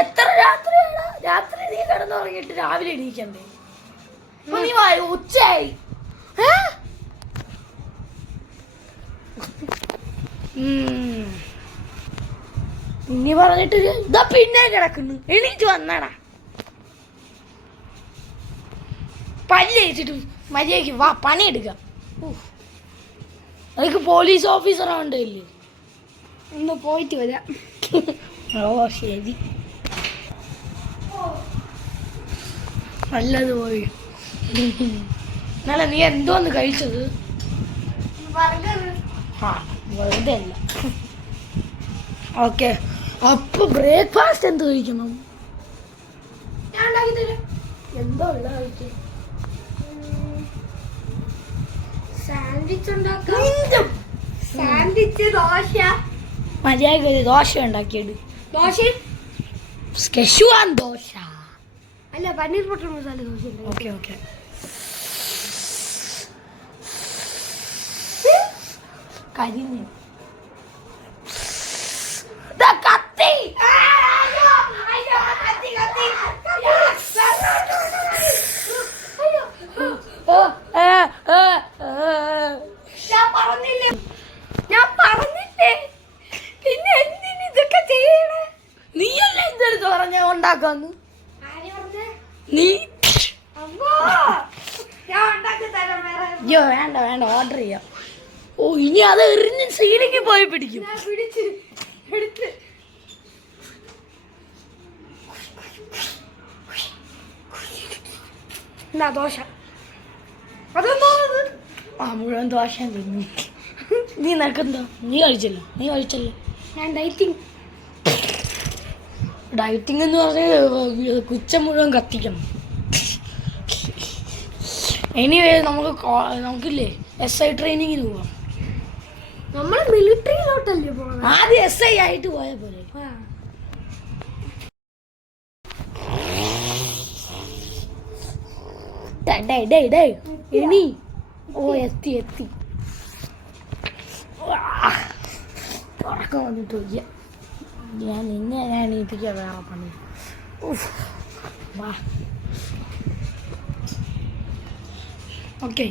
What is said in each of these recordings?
എത്ര രാത്രിയാണ്? രാത്രി നീ കിടന്നുറങ്ങിയിട്ട് രാവിലെ എണീക്കണ്ടേ? നീ ഉച്ചയായി. ഇനി പറഞ്ഞിട്ട് ഇതാ പിന്നെ കിടക്കുന്നു. എണീറ്റ് വന്നാടാ. പല്ല് കഴിച്ചിട്ട് മര്യാദക്ക് വാ, പണിയെടുക്കാം. അതൊക്കെ പോലീസ് ഓഫീസർ ആവണ്ടല്ലേ? ഒന്ന് പോയിട്ട് വരാം. ഓ ശരി, നല്ലത് പോയി. എന്നാലും നീ എന്തോന്ന് കഴിച്ചത്? ആ വെറുതെ അല്ല. ഓക്കെ, അപ്പൊ ബ്രേക്ക്ഫാസ്റ്റ് എന്ത് കഴിക്കണം? ഞാൻ ഉണ്ടാക്കി തരാം. എന്തോ ഉള്ള കഴിക്കും? സാൻഡ്വിച്ച് ഉണ്ടാക്കാം. സാൻഡ്വിച്ച്, ദോശ. മര്യാദ ദോശ ഉണ്ടാക്കിയത്. ദോശ സ്കെഷുവാൻ ദോശ അല്ല, paneer butter masala dosa. Okay okay. കരിഞ്ഞു കത്തി. ഞാൻ പറഞ്ഞില്ലേ, പിന്നെ എന്തിന് ഇതൊക്കെ ചെയ്യണേ? നീയല്ലേ എന്തെടുത്ത് പറഞ്ഞ ഉണ്ടാക്കാന്ന്? നീ അയ്യോ വേണ്ട വേണ്ട, ഓർഡർ ചെയ്യാം. ഓ ഇനി അത് എറിഞ്ഞ് സീലിക്ക് പോയി പിടിക്കും. എടുത്ത് എന്നാ ദോശ. അതെന്താ ആ മുഴുവൻ ദോശ തിന്നു. നീ നിനക്കെന്താ? നീ കഴിച്ചല്ലോ. ഞാൻ ഡയറ്റിംഗ് എന്ന് പറഞ്ഞാൽ കുച്ച മുഴുവൻ കത്തിക്കണം. എനിവേ നമുക്കില്ലേ SI ട്രെയിനിങ്ങിന് പോവാം. നമ്മൾ മിലിറ്ററിയിലോട്ടല്ലേ പോകണം? ആദ്യം SI ആയിട്ട് പോയാൽ പോലെ. എണി. ഓ എത്തി. ഉറക്കം വന്നിട്ട് വയ്യ. ഞാൻ എണീപ്പിക്കാം, വേറെ പണി. വാ ഓക്കെ,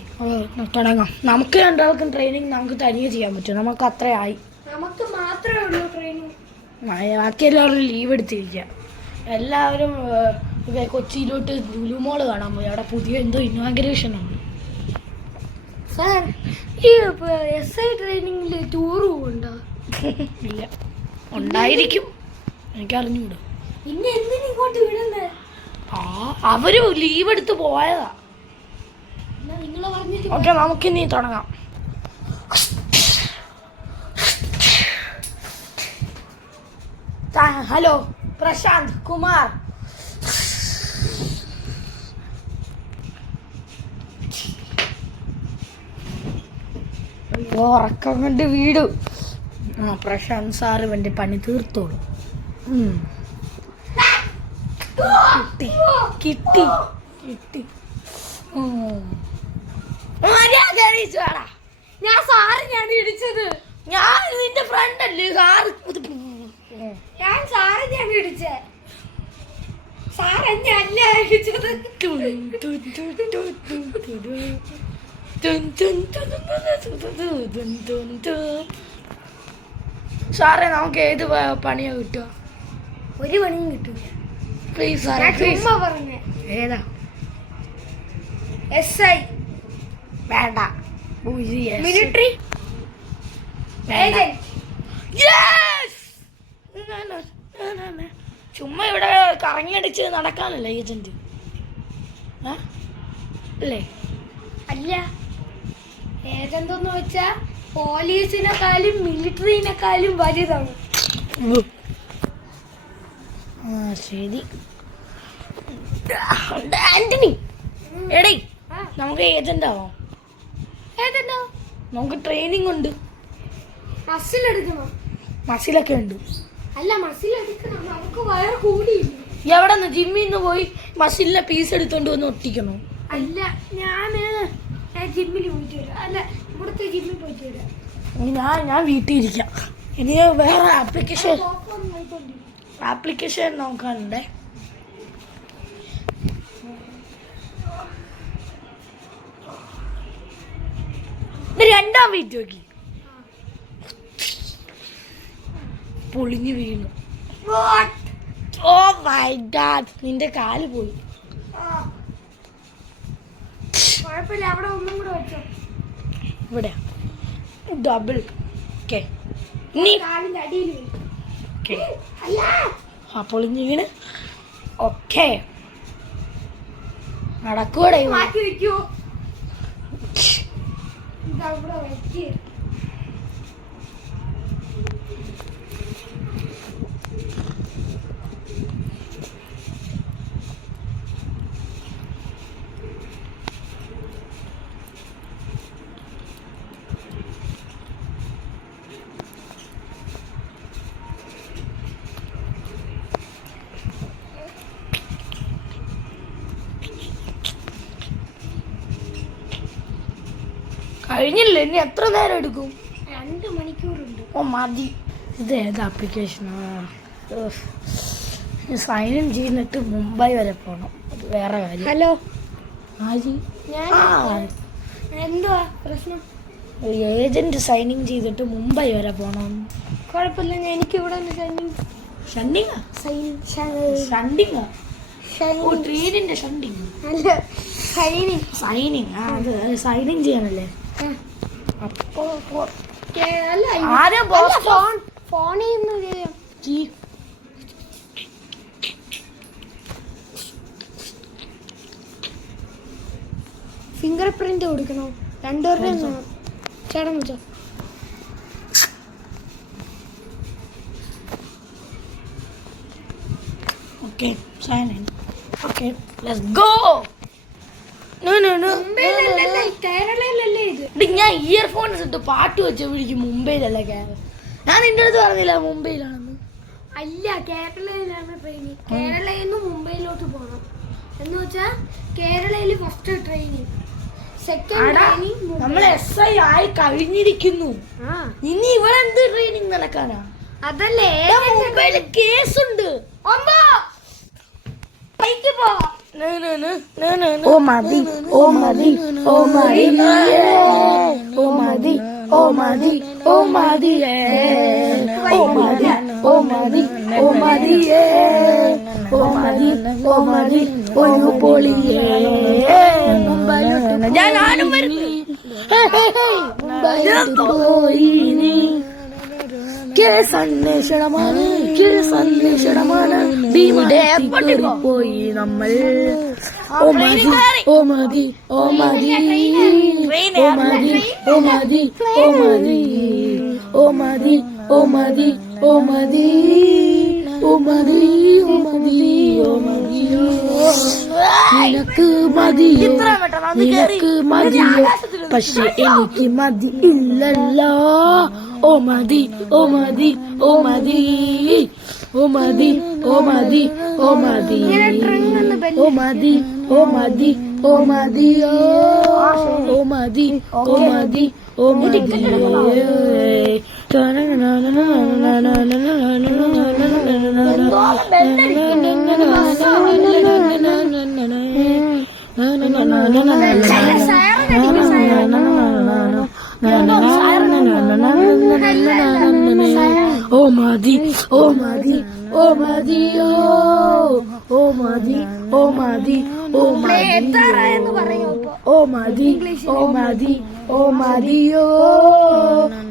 തുടങ്ങാം. നമുക്ക് രണ്ടാൾക്കും ട്രെയിനിങ് നമുക്ക് തനിയെ ചെയ്യാൻ പറ്റും. നമുക്ക് അത്രയായി. നമുക്ക് മാത്രമേ ഉള്ളൂ ട്രെയിനിങ്. ബാക്കി എല്ലാവരും ലീവ് എടുത്തിരിക്കുക. എല്ലാവരും കൊച്ചിയിലോട്ട് ലുലുമോൾ കാണാൻ പോയി. അവിടെ പുതിയ എന്തോ ഇനോഗ്രേഷൻ ഉണ്ട്. സാർ, ഈ SI ട്രെയിനിങ്ങിൽ ടൂർ പോകണ്ടോ? ഇല്ല, ഉണ്ടായിരിക്കും, എനിക്കറിഞ്ഞൂട. പിന്നെ എന്തിനാ ഇങ്ങോട്ട് വിടുന്നത്? അവര് ലീവ് എടുത്ത് പോയതാ. നിങ്ങൾ പറഞ്ഞിട്ട് ഓക്കെ, നമുക്കിനി തുടങ്ങാം. ഹലോ, പ്രശാന്ത് കുമാർ. ഉറക്കം കൊണ്ട് വീട്. പ്രശാന്ത് സാറ് ഇവന്റെ പണി തീർത്തോളൂ. കിട്ടി. ഞാൻ സാറിനെയാണ് ഇടിച്ചത്. ഞാൻ നിന്റെ ഫ്രണ്ട് അല്ലേ സാറ്? ഞാൻ സാറിനെയാണ് ഇടിച്ചത്. സാർ എന്നെ അല്ല ഇടിച്ചത്. സാറേ, നമുക്ക് ഏത് പണിയാ കിട്ടുക? ഒരു പണിയും കിട്ടൂല. പ്ലീസ് സാറേ, പ്ലീസ്. പറഞ്ഞേ ഏതാ? SI വേണ്ട. മിലിറ്ററി ചുമ്മാ ഇവിടെ കറങ്ങിയടിച്ച് നടക്കാനല്ല ഏജന്റ് അല്ലേ? അല്ല, ഏജന്റ് എന്ന് വെച്ചാ പോലീസിനെക്കാളും മിലിറ്ററിനെക്കാളും വലുതാണ്. ശരി ആന്റണി, എടേ നമുക്ക് ഏജന്റ് ആവാം. ഏജന്റോ? നമുക്ക് ട്രെയിനിങ് ഉണ്ട്. മസിൽ എടുക്കണം. മസിലൊക്കെ ഉണ്ട്. അല്ല, മസിൽ എടുക്കണം. നമുക്ക് വയർ കൂടിയില്ല. എവിടെ നിന്ന്? ജിമ്മിൽ നിന്ന് പോയി മസിലിനെ പീസ് എടുത്തോണ്ട് വന്ന് ഒട്ടിക്കണോ? അല്ല ഞാന് ജിമ്മിൽ പോയിട്ട് വരാം. അല്ല ഇവിടുത്തെ ജിമ്മിൽ പോയിട്ട് വരാം. ഞാൻ വീട്ടിൽ ഇരിക്കാം. ഇനി വേറെ ആപ്ലിക്കേഷൻ നോക്കാനുണ്ടേ. രണ്ടാം വീഡിയോക്ക് പൊളിഞ്ഞു വീണു. ഓ മൈ ഗോഡ്, നിന്റെ കാല് പോയി. കുഴപ്പമില്ല, അവിടെ ഒന്നും കൂടെ വെച്ചോ. ഇവിടെ ഡബിൾ ഓക്കെ. ഇനി കാലിന്റെ അടിയിൽ ഓക്കെ. അല്ല ആ പൊളിഞ്ഞു വീണ്. ഓക്കെ നടക്കൂടെ? മാറ്റി വെക്കൂ. ഇതവിടെ വെച്ച് കഴിഞ്ഞില്ല. ഇനി എത്ര നേരം എടുക്കും? 2 മണിക്കൂറുണ്ട്. ഓ മതി. ഇത് ഏത് ആപ്ലിക്കേഷനാ? സൈൻ ഇൻ ചെയ്തിട്ട് മുംബൈ വരെ പോകണം. അത് വേറെ കാര്യം. ഹലോ, ആജി എന്തുവാ പ്രശ്നം? ഏജന്റ് സൈൻ ഇൻ ചെയ്തിട്ട് മുംബൈ വരെ പോകണം. കുഴപ്പമില്ല, എനിക്ക് ഇവിടെ ഷണ്ടിങ്ങാ? ഓ ട്രെയിനിന്റെ ഷണ്ടിങ് അല്ല സൈനിങ്. ആ അത് സൈൻ ഇൻ ചെയ്യാനല്ലേ? അപ്പോ ഫോണിൽ നിന്ന് ചെയ്യാം. ഫിംഗർ പ്രിന്റ് കൊടുക്കണോ? 2 ചേട്ടൻ വെച്ചോ. Okay sign in. Okay let's go. കേരളയിലല്ലേ ഇത്? ഞാൻ ഇയർഫോൺസ് ഇട്ട് പാട്ട് വെച്ച പിടിക്കും. മുംബൈയിലല്ല കേരള. ഞാൻ നിന്റെ അടുത്ത് പറഞ്ഞില്ല മുംബൈയിലാണെന്ന്. അല്ല, കേരളയിലാണ് ട്രെയിനിങ്. കേരളയിൽ നിന്ന് മുംബൈയിലോട്ട് പോകണം. എന്ന് വെച്ചാൽ കേരളയിൽ ഫസ്റ്റ് ട്രെയിനിങ്, സെക്കൻഡ് ട്രെയിനിങ്. നമ്മൾ SI ആയി കഴിഞ്ഞിരിക്കുന്നു. ഇനി ഇവിടെ എന്ത് ട്രെയിനിങ് നടക്കാനാ? അതല്ലേ മുംബൈയില് കേസുണ്ട്. ഓ മതി, ഓ മതി, ഓ മതി, ഓ മതി, ഓ മതി, ഓ മതി, ഓ മതി, ഓ മതി, ഓ മതി, ഓ മതി, ഓ മതി, ഒരു പൊളിയേ. ഞാനും വരുന്നു. മുംബൈയിലോട്ട് പോയി നീ. കേസന്വേഷണമാണ്, കേസന്വേഷണമാണ്. എയർപോർട്ടിൽ പോയി നമ്മൾ. ഓ മതി, ഓ മതി, ഓ മതി, ഓ മതി, ഓ മതി, ഓ മതി, ഓ മതി, ഓ മതി, ഓ മതി, ഓ മതി, ഓ മതി, ഓ മതിയോ. നിനക്ക് മതിയോ, നിനക്ക് മതിയോ, പക്ഷെ എനിക്ക് മതി ഇല്ലല്ലോ. ഓ മതി, ഓ മതി, ഓ മതി, ഓ മതി, ഓ മതി, ഓ മതി, ഓ മതി, ഓ മതി, ഓ മതിയോ, ഓ മതി, ഓ മതി, ഓ മതി. ഓ മതി, ഓ മതി, ഓ മതിയോ, ഓ മതി, ഓ മതി, ഓ മതി, ഓ മതി, ഓ മതി, ഓ മതിയോ,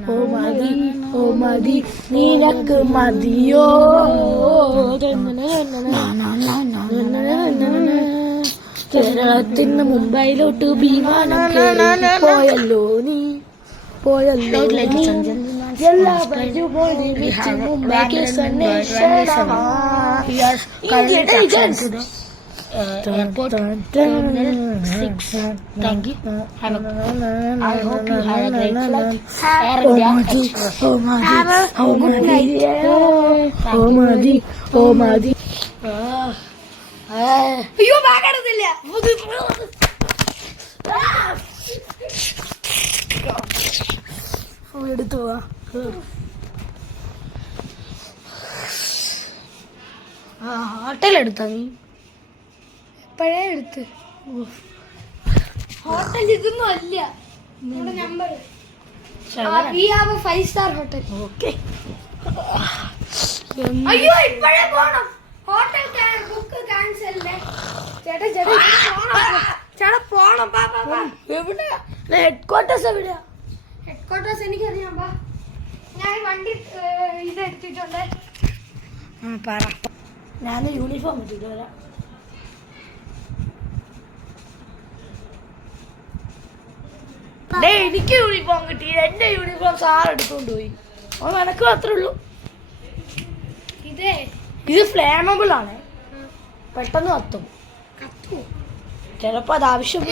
ഓ മതി, ഓ മതി, നിനക്ക് മതിയോ. കേരളത്തിന് മുംബൈയിലോട്ട് വിമാനം കേറി പോയല്ലോ നീ, പോയല്ലോ നീ. എല്ലാവരും ഒരുമിച്ച് മുംബൈക്ക് സന്ദേശമാ. Airport Terminal 6. Thank you. I hope you have a great flight. Air India Express. Have a good night. അയ്യോ, ബാഗ് എടുത്തില്ല. എടുത്തു പോവാ. ഹോട്ടൽ എടുത്താ നീ? എപ്പോഴേ എടുത്ത്. ഹോട്ടൽ ഇതൊന്നും അല്ല നമ്മുടെ number. We have a 5-star hotel. Okay. അയ്യോ ഇപ്പോഴേ പോണം. ഹോട്ടൽ ബുക്ക് ക്യാൻസൽ അല്ലേ ചേട്ടാ? ചേട്ടാ പോണം. എവിടെയാ ഹെഡ്ക്വാർട്ടേഴ്സ്? എവിടെയാ ഹെഡ്ക്വാർട്ടേഴ്സ്? എനിക്കറിയാം. ഞാൻ വണ്ടി ഇത് എടുത്തിട്ടുണ്ട്. പറ. ഞാൻ യൂണിഫോം ഇട്ടിട്ട് വരാം. എനിക്ക് യൂണിഫോം കിട്ടി. എന്റെ യൂണിഫോം സാർ എടുത്തോണ്ട് പോയി. അത് നിനക്ക് മാത്രമേ ഉള്ളൂ. ഇത് ഫ്ലേമബിൾ ആണ്, പെട്ടെന്ന് കത്തും. ചിലപ്പോ അത് ആവശ്യം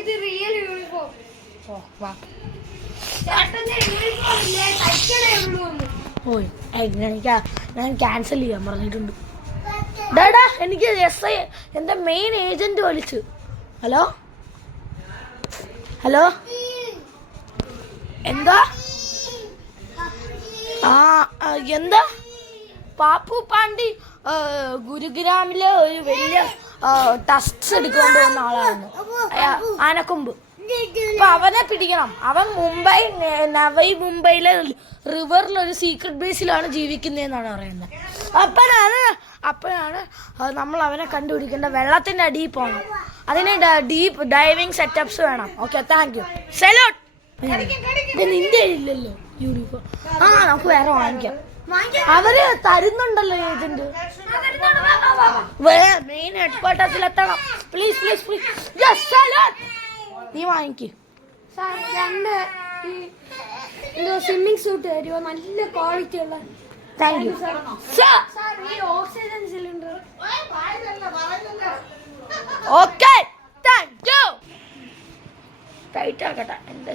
ഇത് റിയൽ യൂണിഫോം. ഓയ് ഞാൻ ക്യാൻസൽ ചെയ്യാൻ പറഞ്ഞിട്ടുണ്ട്. ഡാടാ എനിക്ക് SI എൻ്റെ മെയിൻ ഏജന്റ് വിളിച്ചു. ഹലോ ഹലോ, എന്താ? എന്താ? പാപ്പു പാണ്ടി ഗുരുഗ്രാമിലെ ഒരു വലിയ ടെസ്റ്റ് എടുക്കൊണ്ട് വന്ന ആളായിരുന്നു, ആനക്കൊമ്പ്. അപ്പൊ അവനെ പിടിക്കണം. അവൻ നവൈ മുംബൈയിലെ റിവറിലൊരു സീക്രട്ട് ബേസിലാണ് ജീവിക്കുന്നതെന്നാണ് പറയുന്നത്. അപ്പോഴാണ് നമ്മൾ അവനെ കണ്ടുപിടിക്കേണ്ട. വെള്ളത്തിന്റെ അടിയിൽ പോകണം. അതിന് ഡീപ്പ് ഡൈവിങ് സെറ്റപ്സ് വേണം. Okay, thank you. സെലോട്ട്. നിന്റെ ഇല്ലല്ലോ യൂണിഫോം. നമുക്ക് വേറെ വാങ്ങിക്കാം. അവര് തരുന്നുണ്ടല്ലോ ഏജന്റ്. മെയിൻ ഹെഡ്ക്വാർട്ടേഴ്സിൽ എത്തണം. Please please please. നീ വാങ്ങിക്ക്. സ്വിമ്മിങ് സൂട്ട് തരുമോ? നല്ല ക്വാളിറ്റി ഉള്ള. Thank you. Oxygen cylinder. Okay, thank you. Tight ആക്കട്ടെ. എൻ്റെ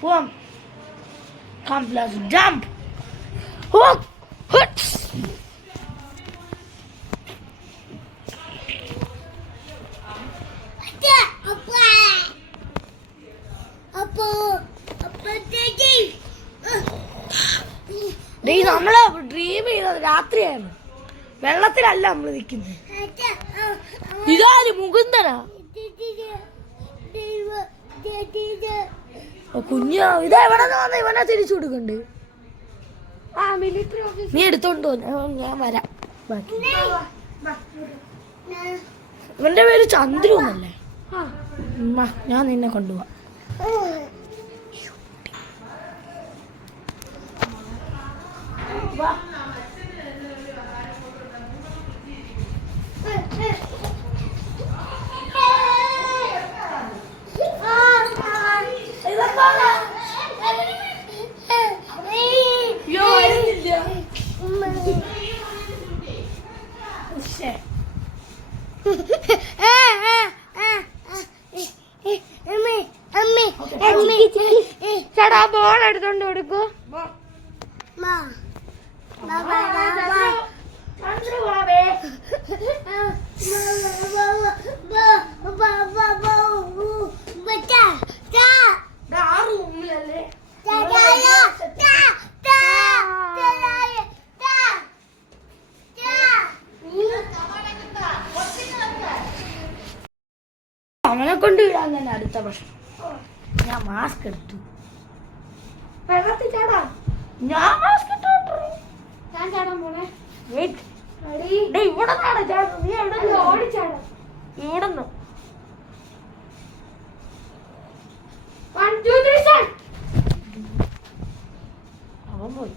പോവാം. Complex jump. നമ്മള് ഡ്രീം ചെയ്തത് രാത്രിയാണ്, വെള്ളത്തിലല്ല നമ്മള് നിൽക്കുന്നത്. ഇതാര് മുകുന്ദനാ? കുഞ്ഞ ഇതാ എവിടെ വന്ന ഇവനെ തിരിച്ചു കൊടുക്കണ്ട്. Military office. നീ എടുത്തോണ്ട് ഞാൻ വരാം. ഇവന്റെ പേര് ചന്ദ്രു എന്നല്ലേ? ഞാൻ നിന്നെ കൊണ്ടുപോവാ. ചേട്ടാ ബോൾ എടുത്തോണ്ട് കൊടുക്കൂ. അവനെ കൊണ്ട് വിടാൻ തന്നെ അടുത്ത പ്രശ്നം. ഞാൻ മാസ്ക് എടുത്തു. വെള്ളത്തിൽ ചാടാ. ഞാൻ മാസ്ക് ഇട്ടോണ്ട് ഞാൻ ചാടാൻ പോണേ. ഇവിടെ നീ എവിടെ ഓടിച്ചാടാ. ഇവിടുന്ന്. 1 2 3 start. അവൻ പോയി.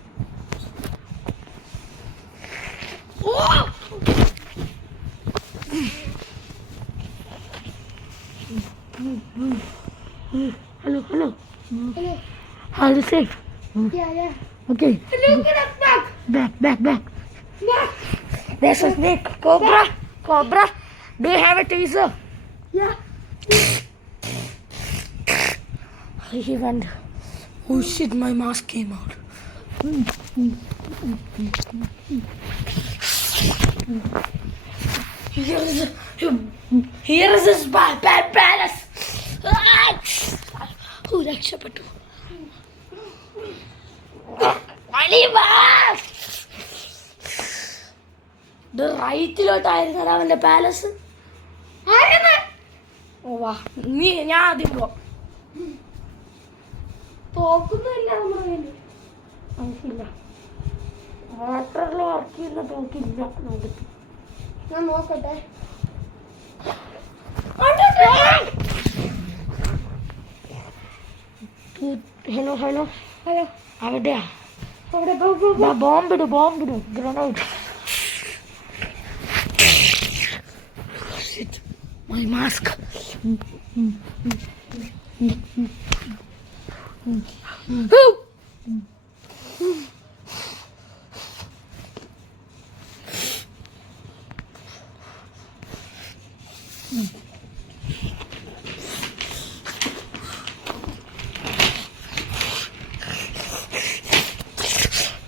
Hello. Hello. Are you safe? Yeah. Okay. Look at that back. Back. There's a snake. Cobra. Do you have a taser? Yeah. He went. Oh shit, my mask came out. Here is his palace. രക്ഷപ്പെട്ടു. ഇത് റൈറ്റിലോട്ടായിരുന്നടാ അവന്റെ palace. വാ ഞാൻ ആദ്യം തോക്കുന്നില്ല നമ്മുടെ കയ്യില്. മനസ്സില്ല. മോട്ടറിൽ work ചെയ്യുന്ന തോക്കില്ല നമുക്ക്. ഞാൻ നോക്കട്ടെ. ഹലോ ഹലോ ഹലോ, അവിടെയാ. അവിടെ ബോംബിട് ഗ്രനേഡ്. My mask.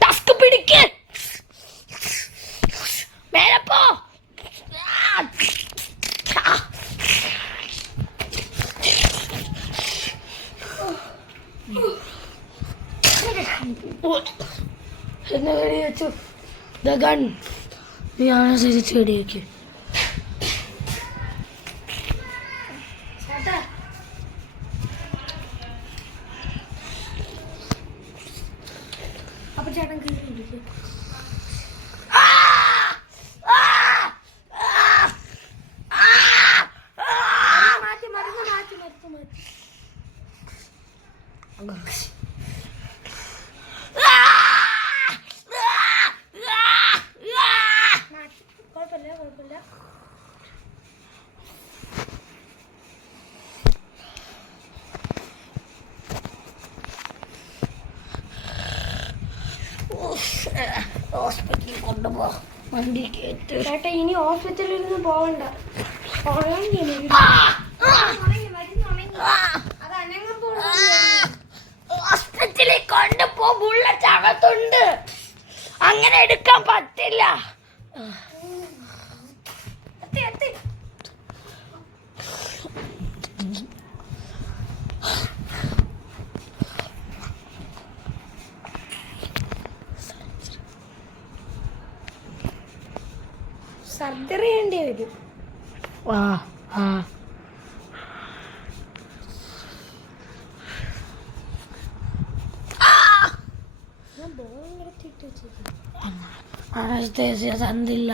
Task പിടിക്ക്. മേലെ പോ. എന്നെ വെടി വെച്ചു. The gun. നീയാണ് തിരിച്ച് വെടി വെക്ക്. അപ്പൊ ചേട്ടൻ കീറി പിടിക്കും. മാറ്റി മരുന്ന് മാറ്റി. കുഴപ്പമില്ല. ഹോസ്പിറ്റലിൽ കൊണ്ടുപോ. വണ്ടി കേട്ട്. ചേട്ടാ ഇനി ഹോസ്പിറ്റലിൽ നിന്ന് പോകണ്ട. അത് അനങ്ങപ്പോൾ ഹോസ്പിറ്റലിൽ കൊണ്ടുപോ. ബുള്ളറ്റ് അകത്തുണ്ട്. അങ്ങനെ എടുക്കാൻ പറ്റില്ല. സർജറി ചെയ്യേണ്ടി വരും. Anestesia തന്നില്ല.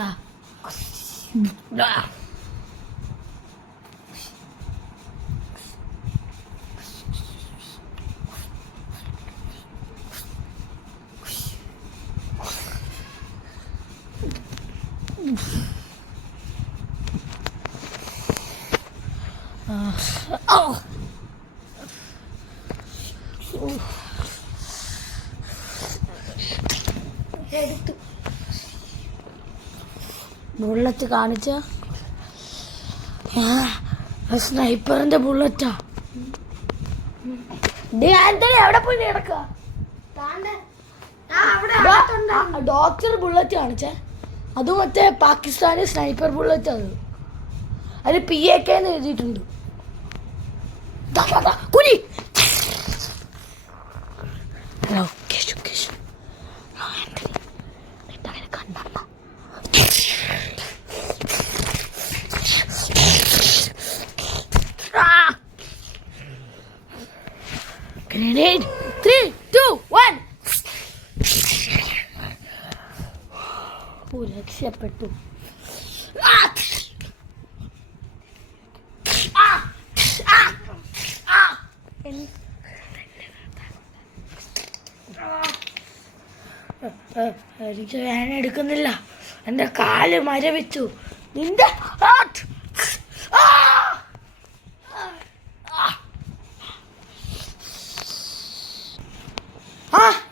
എടുത്തു. ബുള്ളറ്റ് കാണിച്ച സ്നൈപ്പറിന്റെ ബുള്ളറ്റാ. എവിടെ പോയി കിടക്ക? ഡോക്ടർ ബുള്ളറ്റ് കാണിച്ചേ. അത് മറ്റേ പാകിസ്ഥാനി സ്നൈപ്പർ ബുള്ളറ്റ്. അതിൽ PAK എന്ന് എഴുതിയിട്ടുണ്ട്. കുരി Grenade. 3, 2, 1. രക്ഷപ്പെട്ടു. എനിക്ക് വേന എടുക്കുന്നില്ല. എന്റെ കാല് മരവിച്ചു. നിന്റെ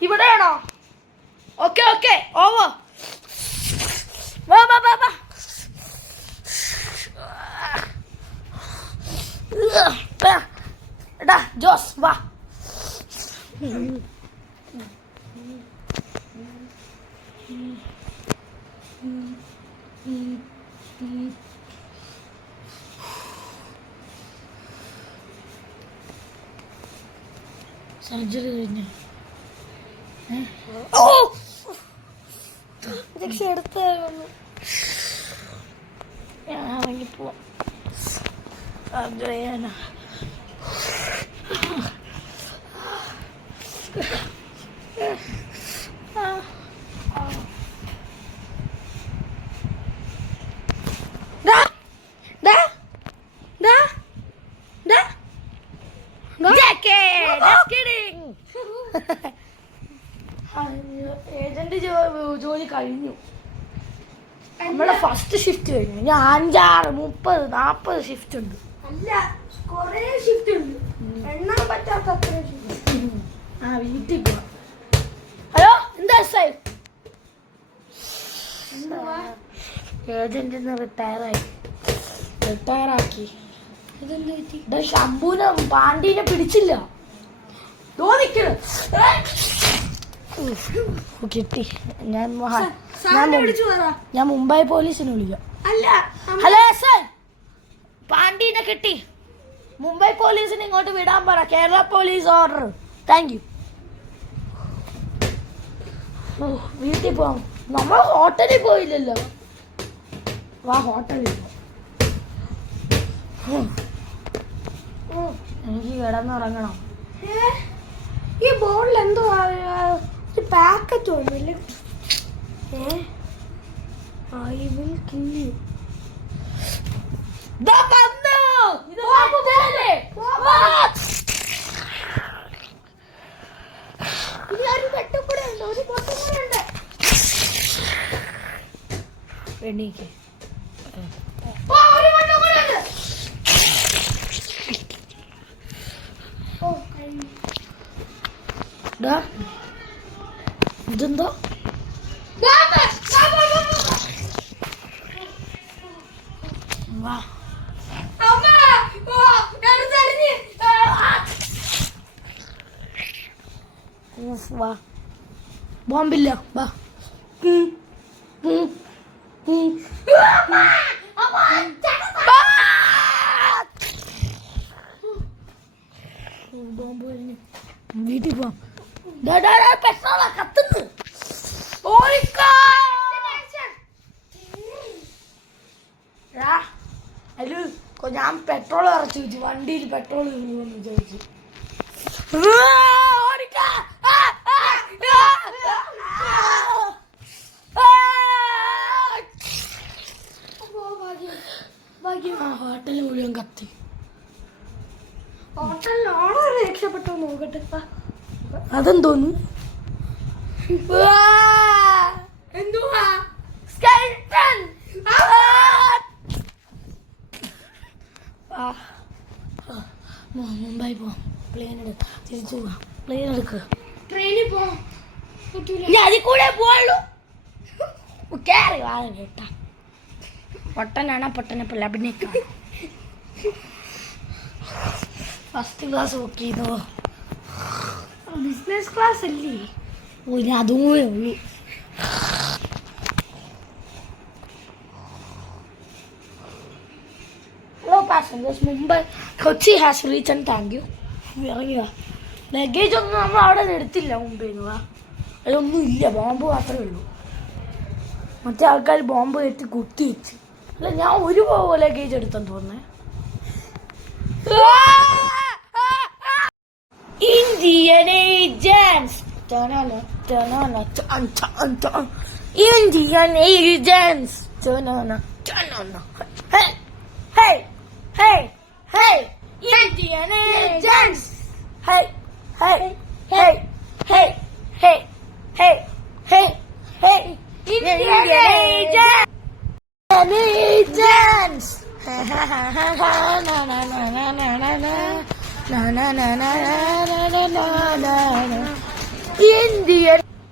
ഇവിടെയാണോ? Okay over. എടാ ജോസ് വാ. സർജറി കഴിഞ്ഞു. രക്ഷ എടുത്തായിരുന്നു. ഞാൻ ഇറങ്ങിപ്പോവാം. സർജറി ചെയ്യാനാ. ഏജന്റ് ജോലി കഴിഞ്ഞു. നമ്മളെ ഫസ്റ്റ് ഷിഫ്റ്റ് കഴിഞ്ഞു. ഇനി 5, 6, 30, 40 ഷിഫ്റ്റ് ഉണ്ട്. അല്ല, കൊറേ ഷിഫ്റ്റ് ഉണ്ട്, എണ്ണാൻ പറ്റാത്ത അത്ര ഷിഫ്റ്റ്. വീട്ടിൽ പോവാം. ഹലോ, എന്താ സാർ? ഏജന്റിന്ന് റിട്ടയറാക്കി. ഇതെന്ത് പറ്റി? ശംഭുവിനെ പാണ്ഡ്യനെ പിടിച്ചില്ല. കിട്ടി. ഞാൻ മുംബൈ പോലീസിനെ വിളിക്കാം. അല്ല, ഹലോ സർ, പാണ്ഡ്യനെ കിട്ടി. മുംബൈ പോലീസിനെ ഇങ്ങോട്ട് വിടാൻ പറ. Kerala police order. Thank you. വീട്ടിൽ പോവാം. നമ്മൾ ഹോട്ടലിൽ പോയില്ലല്ലോ. വാ, ഹോട്ടലിൽ പോ. എനിക്ക് കിടന്നുറങ്ങണം. ഈ ബോർഡിൽ എന്തോ പാക്കറ്റ് ഒന്നുമില്ല. I will kill you. എണീക്ക്. ഇതെന്തോ വാ, ബോംബില്ല. വാ. ബോംബ് കഴിഞ്ഞു. വീട്ടിൽ പോവാം. പെട്രോളാ കത്തുന്നു. അല്ലു, ഞാൻ പെട്രോൾ ഇറച്ചു വെച്ചു. വണ്ടിയിൽ പെട്രോൾ വീഴുമെന്ന് വിചാരിച്ചു. ഹോട്ടലിൽ മുഴുവൻ കത്തി. ഹോട്ടലിലാണോ രക്ഷപ്പെട്ടോ നോക്കട്ടെ. അതെന്തോന്നു? എന്തുവാ? മുംബൈ പോവാം. പ്ലെയിൻ എടുക്ക. തിരിച്ചു പോവാം. പ്ലെയിൻ എടുക്കുക. ട്രെയിനിൽ പോവാം. ഞാൻ അതിൽ കൂടെ പോവുള്ളൂ. കയറി വാഴ കേട്ടാ. പൊട്ടനാണ് പൊട്ടനെ പോലെ അഭിനയിക്കാം. ഫസ്റ്റ് ക്ലാസ് ബുക്ക് ചെയ്തോ? ബിസിനസ് ക്ലാസ് അല്ലേ? ഓ, ഇനി അതും കൂടെ ഉള്ളൂ. Hello passengers, Mumbai Kochi has reach and thank you. ഇറങ്ങിയ ലഗേജ് ഒന്നും നമ്മൾ അവിടെ നിന്ന് എടുത്തില്ല. മുംബൈയിൽ നിന്ന് അതൊന്നും ഇല്ല. ബോംബ് മാത്രമേ ഉള്ളൂ. മറ്റേ ആൾക്കാർ ബോംബ് കയറ്റി കുത്തി വെച്ച്. അല്ല, ഞാൻ ഒരു ലഗേജ് എടുത്തെന്ന് തോന്നേ. Indian agents. Indian agents. Hey, hey, hey, hey. Indian agents. Hey, hey, hey, hey, hey, hey, hey, hey. Indian agents. Agents. Na na na na na na na na. Na na na na na na na na na. Indian